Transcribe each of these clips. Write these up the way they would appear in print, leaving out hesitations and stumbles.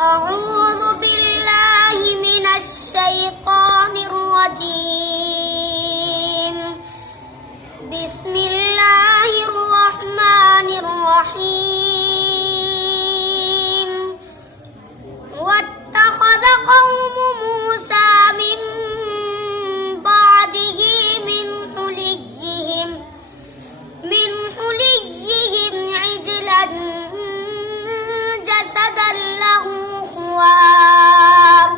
أعوذ بالله من الشيطان الرجيم. بسم الله الرحمن الرحيم. واتخذ قوم موسى من بعده من حليهم عجلا جسدا له خوار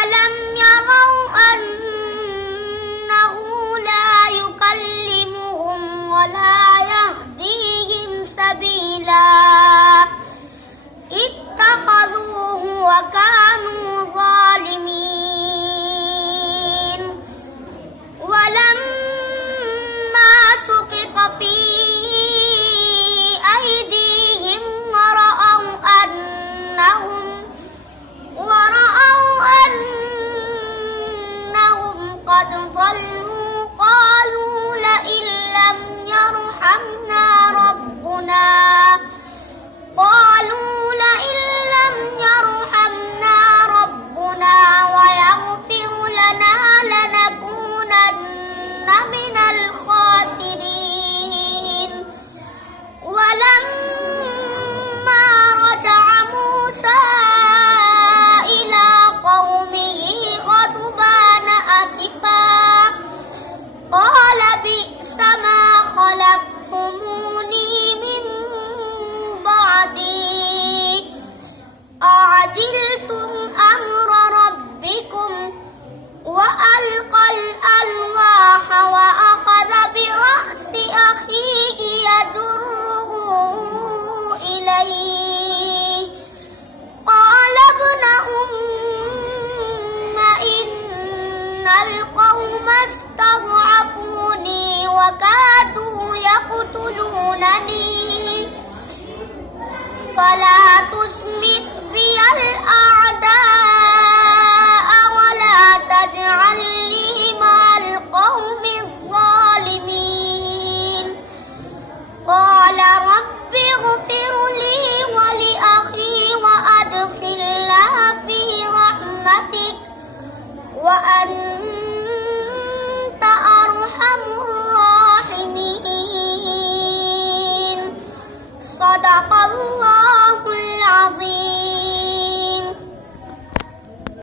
ألم يروا أنه لا يكلمهم ولا يهديهم سبيلا اتخذوه وكانوا ظالمين. ولما سقط في أيديهم ورأوا أنهم قد ضلوا قالوا لئن لم يرحمنا ربنا ويغفر لنا لنكونن من الخاسرين. ولما رجع موسى إلى قومه غضبان أسفا قال بئس ما خلفتموني من بعدي أعجلتم أمر ربكم وألقى الألواح وأخذ برأس أخيه يجره إليه قال ابن أم إن القوم استضعفوني وكادوا يقتلونني فلا